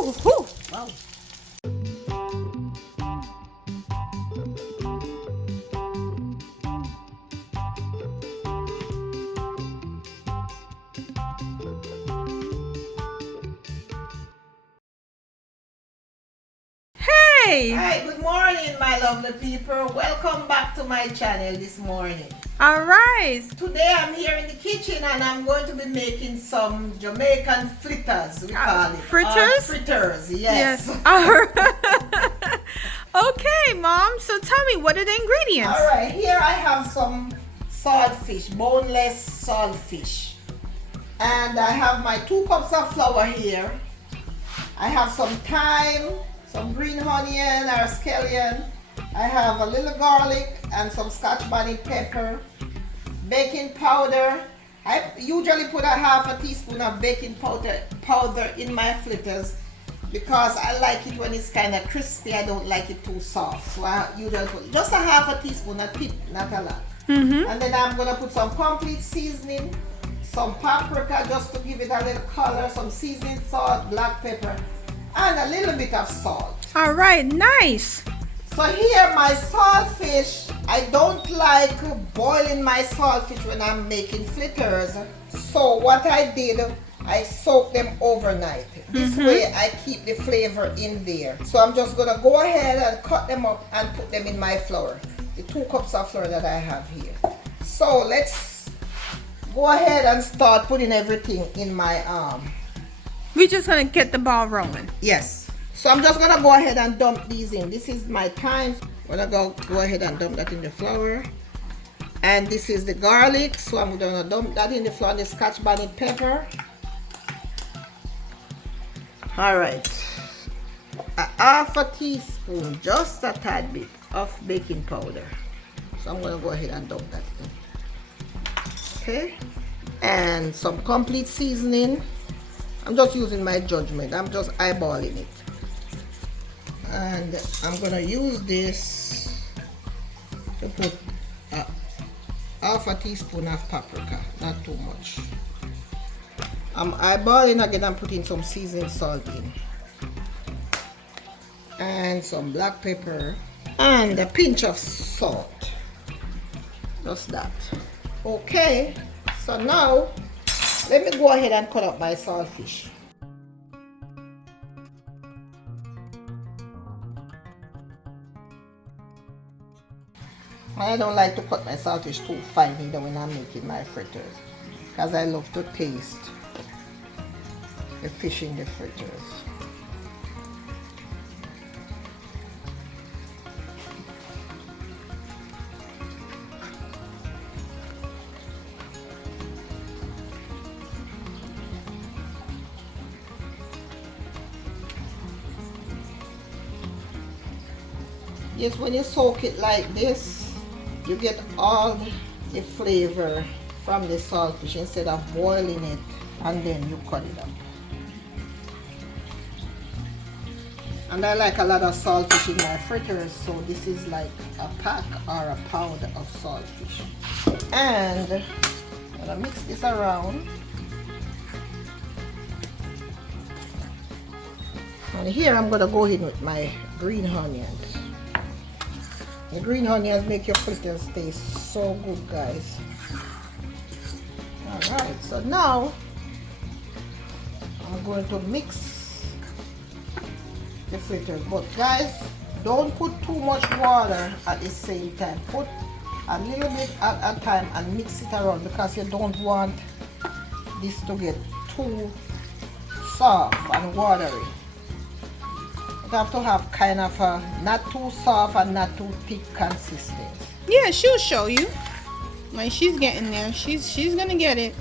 Whoo, whoo. Wow. Hey! Hi, good morning, my lovely people. Welcome back to my channel this morning. All right. Today I'm here in the kitchen and I'm going to be making some Jamaican fritters, we call it. Fritters? Fritters, yes. All right. Okay, Mom. So tell me, what are the ingredients? All right, here I have some saltfish, boneless saltfish. And I have my 2 cups of flour here. I have some thyme, some green onion or scallion. I have a little garlic and some scotch bonnet pepper, baking powder. I usually put a half a teaspoon of baking powder in my fritters because I like it when it's kind of crispy. I don't like it too soft. So I usually put just a half a teaspoon, a tip, not a lot. And then I'm gonna put some complete seasoning, some paprika just to give it a little color, some seasoning salt, black pepper, and a little bit of salt. All right, nice. So here my saltfish, I don't like boiling my saltfish when I'm making fritters. So what I did, I soaked them overnight. This way I keep the flavor in there. So I'm just gonna go ahead and cut them up and put them in my flour. The 2 cups of flour that I have here. So let's go ahead and start putting everything in my We're just gonna get the ball rolling. Yes. So I'm just gonna go ahead and dump these in. This is my thyme. I'm gonna go ahead and dump that in the flour. And this is the garlic. So I'm gonna dump that in the flour. The scotch bonnet pepper. All right. A half a teaspoon, just a tad bit of baking powder. So I'm gonna go ahead and dump that in. Okay. And some complete seasoning. I'm just using my judgment. I'm just eyeballing it. And I'm gonna use this to put half a teaspoon of paprika, not too much. I'm eyeballing again. I'm putting some seasoned salt in, and some black pepper, and a pinch of salt. Just that. Okay. So now let me go ahead and cut up my saltfish. I don't like to cut my saltfish too fine either when I'm making my fritters, because I love to taste the fish in the fritters. Yes, when you soak it like this, you get all the flavor from the saltfish instead of boiling it and then you cut it up. And I like a lot of saltfish in my fritters, so this is like a pack or a pound of saltfish. And I'm gonna mix this around. And here I'm gonna go in with my green onions. The green onions make your fritters taste so good, guys. Alright, so now I'm going to mix the fritters. But guys, don't put too much water at the same time. Put a little bit at a time and mix it around, because you don't want this to get too soft and watery. You have to have kind of a not too soft and not too thick consistency. Yeah, she'll show you. Like, she's getting there. She's gonna get it.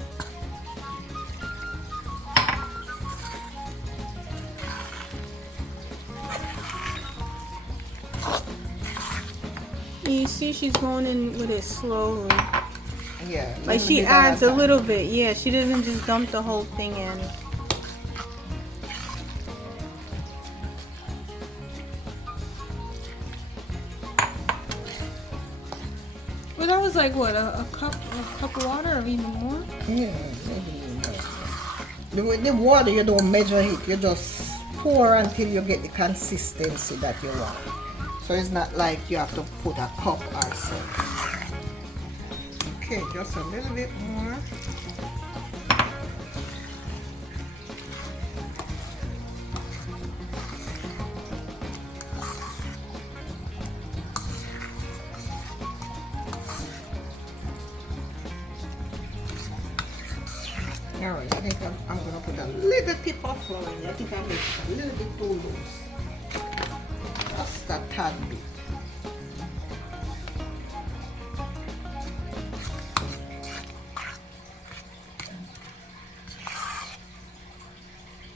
You see, she's going in with it slowly. Yeah. Like, she adds a little bit. Yeah, she doesn't just dump the whole thing in. Well, that was like what, a cup of water or even more? Yeah, maybe more. The water, you don't measure it, you just pour until you get the consistency that you want. So it's not like you have to put a cup or so. Okay, just a little bit more. Alright, I think I'm going to put a little tip of flour in here. I think I made it a little bit too loose. Just a tad bit.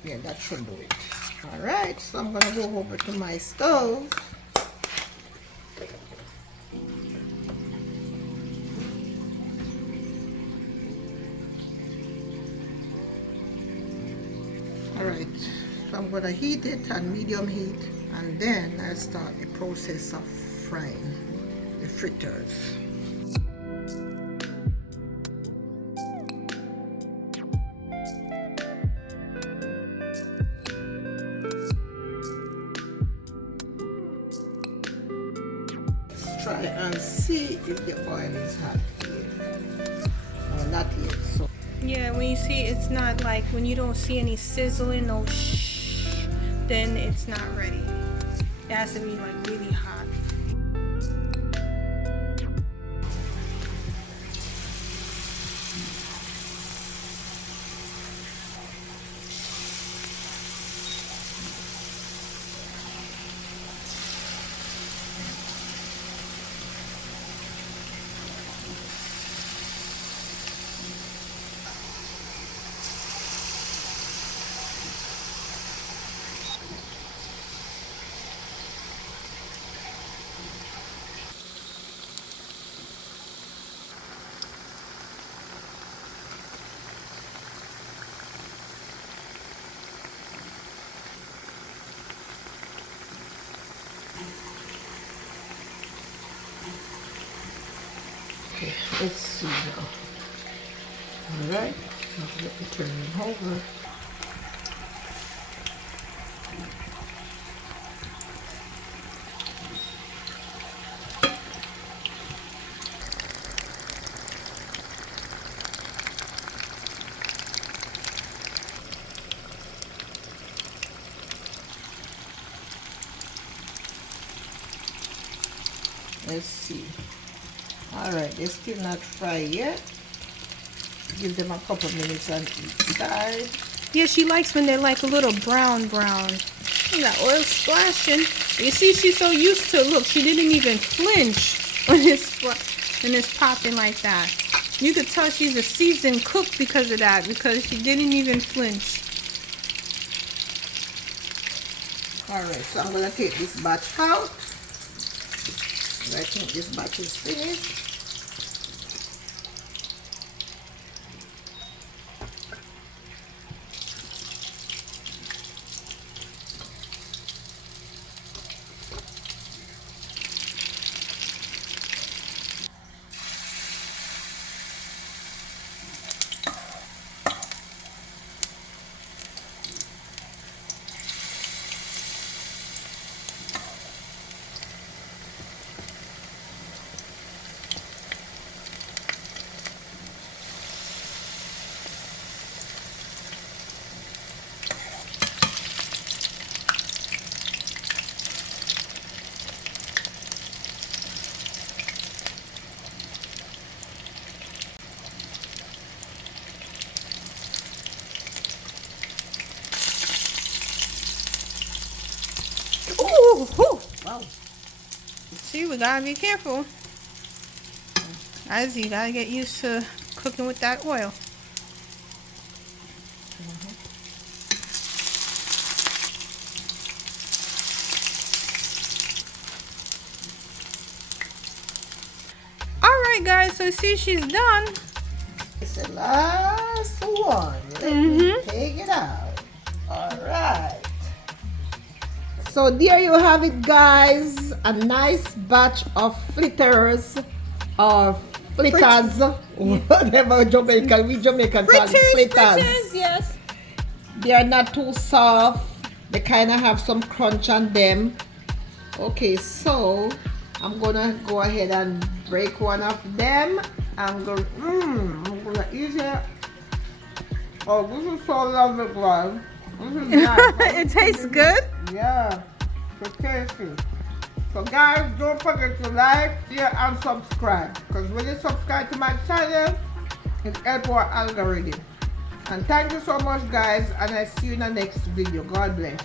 Yeah, that should do it. Alright, so I'm going to go over to my stove. Alright, so I'm going to heat it on medium heat, and then I'll start the process of frying the fritters. Let's try and see if the oil is hot here. No, not yet. So Yeah, when you see it's not like, when you don't see any sizzling, no shh, then it's not ready. It has to be like really hot. okay, let's see now. Alright, let me turn it over. Let's see. Alright, they're still not fried yet. Give them a couple minutes on each side. Yeah, she likes when they're like a little brown. Look, that oil splashing. You see, she's so used to, look, she didn't even flinch when it's popping like that. You could tell she's a seasoned cook because of that, because she didn't even flinch. Alright, so I'm going to take this batch out. I think this batch is finished. Ooh, Wow. see, we gotta be careful. As you gotta get used to cooking with that oil. Alright guys, so see, she's done. It's the last one. Let me take it out. Alright. So there you have it, guys. A nice batch of fritters or fritters. Whatever Jamaican, we Jamaican call it fritters. Fritters, yes. They are not too soft. They kind of have some crunch on them. Okay, so I'm gonna go ahead and break one of them. I'm gonna eat it. Oh, this is so lovely, guys. This is nice. It tastes good? Yeah, it's tasty. So guys, don't forget to like, share, and subscribe. Because when you subscribe to my channel, it helps our algorithm. And thank you so much, guys. And I see you in the next video. God bless.